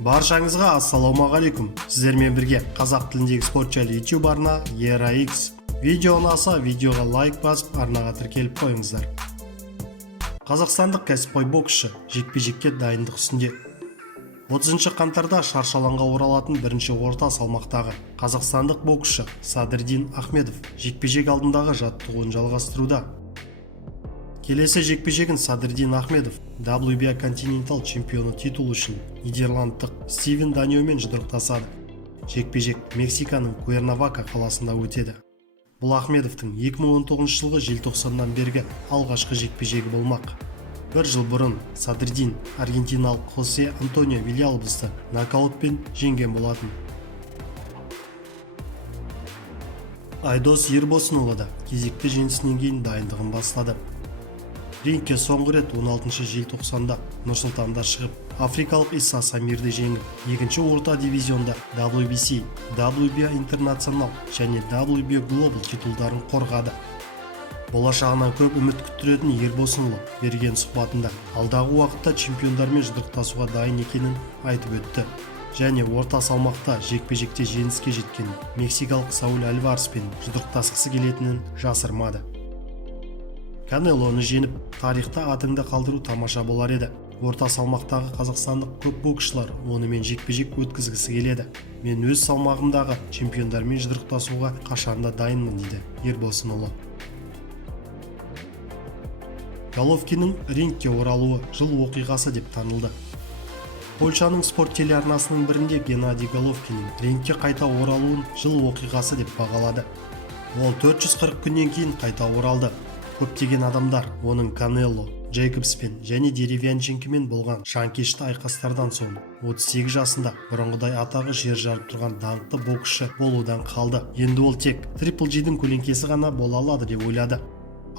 Баршаңызға ассалаумағалейкум. Сіздермен бірге қазақ тіліндегі спорт жайлы YouTube арна ERA-X. Видео ұнаса, видеоға лайк басып, арнаға тіркеліп қойыңыздар. Қазақстандық кәсіпқой боксшы жекпе-жекке дайындық үстінде. 30 қаңтарда шаршы алаңға оралатын бірінші орта салмақтағы қазақстандық боксшы Садырдин Ахмедов жекпе-жек алдындағы жаттығуын жалғастыруда. Келесі жекпе-жегін Садырдин Ахмедов WBA континентал чемпионы титулы үшін нидерландтық Стивен Даньомен жұдырықтасады. Жекпе-жек Мексиканың Куэрнавака қаласында өтеді. Бұл Ахмедовтың 2019 жылғы желтоқсаннан бергі алғашқы жекпе-жегі болмақ. Бір жыл бұрын Садырдин аргентиналық Хосе Антонио Вильялобосты нокаутпен жеңген болатын. Айдос Ербосынұлы да кезекті жеңісінен кейін дайындығын бастады. Рингке соңғы рет 16 желтоқсанда Нұр-Сұлтанда шығып, африкалық Иса Самирді жеңіп, екінші орта дивизионда WBC, WBA International және WBA Global титулдарын қорғады. Болашағынан көп үміт күттіретін Ербосынұлы берген сұхбатында алдағы уақытта чемпиондармен жұдырықтасуға дайын екенін айтып өтті. Және орта салмақта жекпе-жекте жеңіске жеткен мексикалық Сауль Альвареспен жұдырықтасқысы келетінін жасырмады. Канелоны жеңіп, тарихта атыңды қалдыру тамаша болар еді. Орта салмақтағы қазақстандық көп боксшылар онымен жекпе-жек өткізгісі келеді. Мен өз салмағымдағы чемпиондармен жұдырықтасуға қашанда дайынмын, дейді Ербосынұлы. Головкиннің рингке оралуы жыл оқиғасы деп танылды. Польшаның спорт телеарнасының бірінде Геннадий Головкиннің рингке қайта оралуын жыл оқиғасы деп бағалады. Ол 440 күннен кейін қайта оралды. Көптеген адамдар оның Канело, Джейкобспен және Деревянченкомен болған жанкешті айқастардан соң 38 жасында бұрынғыдай атағы жер жарып тұрған даңқты боксшы болудан қалды. Енді ол тек Triple G'дің көлеңкесі ғана бола алады деп ойлады.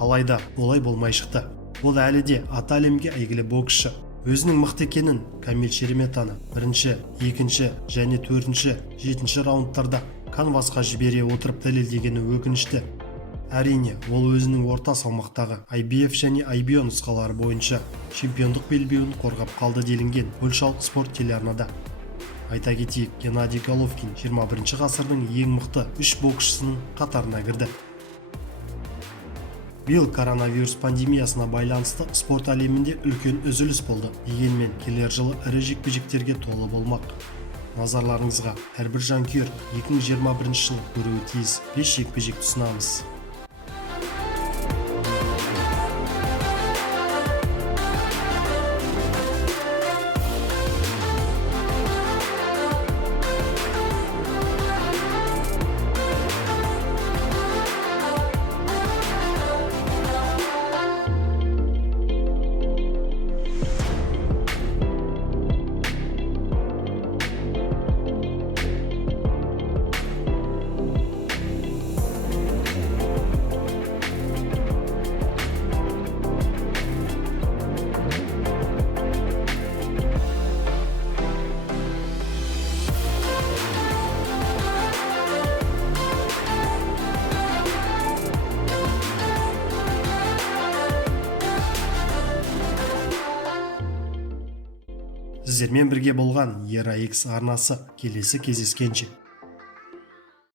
Алайда олай болмай шықты. Ол әлі де аты әлемге әйгілі боксшы. Өзінің мықты екенін Камил Шереметаны 1-ші, 2-ші және 4-ші, 7-ші раундтарда канвасқа жібере отырып дәлелдегені өкінішті. Әрине, ол өзінің орта салмақтағы IBF және IBO нұсқалары бойынша чемпиондық белбеуін қорғап қалды делінген польшалық спорт телеарнада. Айта кетейік, Геннадий Головкин 21 ғасырдың ең мықты 3 боксшысының қатарына кірді. Биыл коронавирус пандемиясына байланысты спорт әлемінде үлкен үзіліс болды. Дегенмен келер жылы ірі жекпе-жектерге толы болмақ. Назарларыңызға әрбір жанкүйер 2021 жылы көруі тиіс 5 жекпе-жек ұсынамыз. Сіздермен бірге болған ERA-X арнасы. Келесі кездескенше.